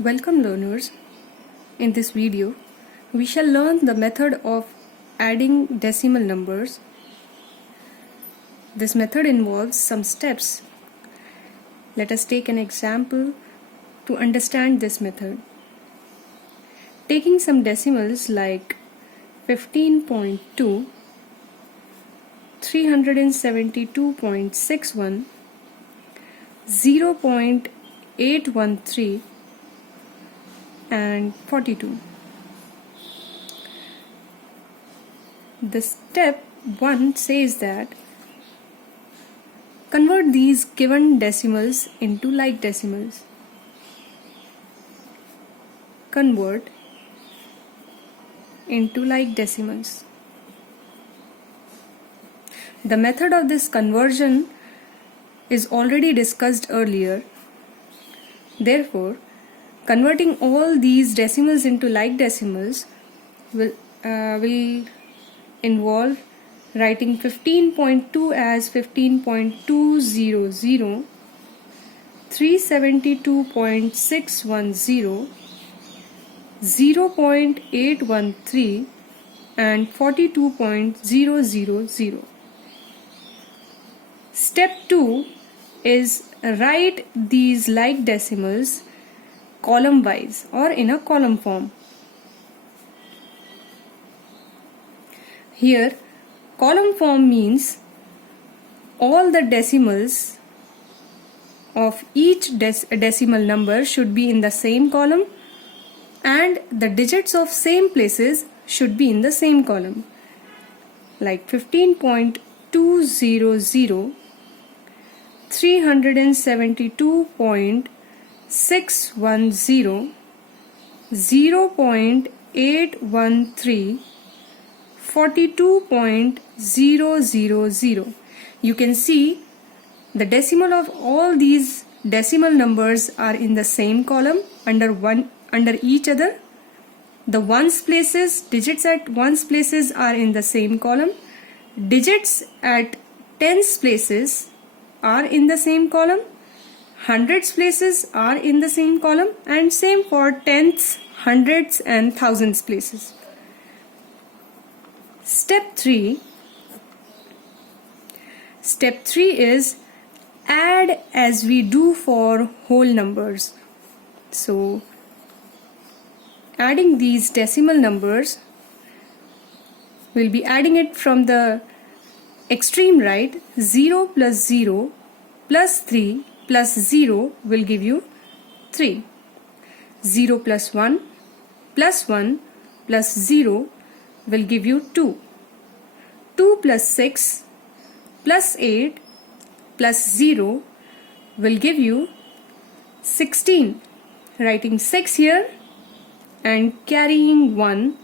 Welcome learners. In this video, we shall learn the method of adding decimal numbers. This method involves some steps. Let us take an example to understand this method. Taking some decimals like 15.2, 372.61, 0.813 and 42. The step 1 says that convert these given decimals into like decimals. Convert into like decimals. The method of this conversion is already discussed earlier. Therefore, converting all these decimals into like decimals will involve writing 15.2 as 15.200, 372.610, 0.813 and 42.000. Step 2 is write these like decimals column wise or in a column form. Here, column form means all the decimals of each decimal number should be in the same column and the digits of same places should be in the same column. Like 15.200, 372.610, 0.813, 42.000. You can see the decimal of all these decimal numbers are in the same column under each other. The ones places, digits at ones places are in the same column. Digits at tens places are in the same column. Hundreds places are in the same column, and same for tenths, hundreds and thousands places. Step 3 is add as we do for whole numbers. So adding these decimal numbers, we'll be adding it from the extreme right. 0 plus 0 plus 3 plus 0 will give you 3. 0 plus 1 plus 1 plus 0 will give you 2. 2 plus 6 plus 8 plus 0 will give you 16. Writing 6 here and carrying 1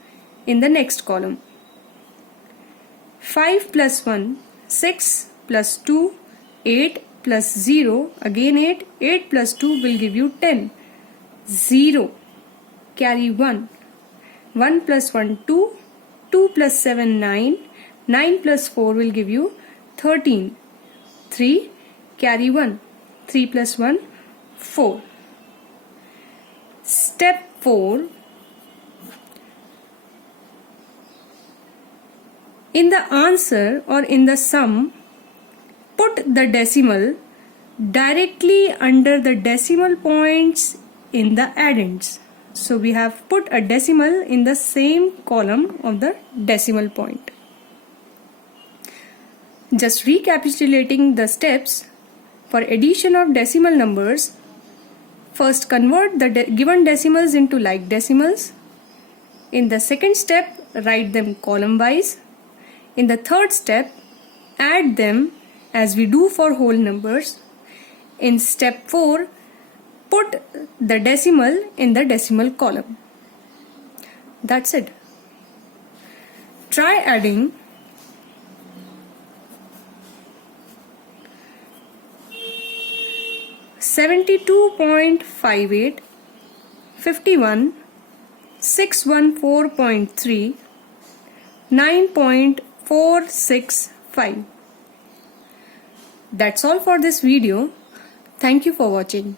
in the next column. 5 plus 1, 6 plus 2, 8 plus 0, again 8, 8 plus 2 will give you 10. 0, carry 1. 1 plus 1, 2, 2 plus 7, 9, 9 plus 4 will give you 13. 3, carry 1. 3 plus 1, 4. Step 4. In the answer or in the sum, put the decimal directly under the decimal points in the addends. So we have put a decimal in the same column of the decimal point. Just recapitulating the steps for addition of decimal numbers. First, convert the given decimals into like decimals. In the second step, write them column wise. In the third step, add them as we do for whole numbers. In step 4, put the decimal in the decimal column. That's it. Try adding 72.58, 51, 614.3, 9.465. That's all for this video. Thank you for watching.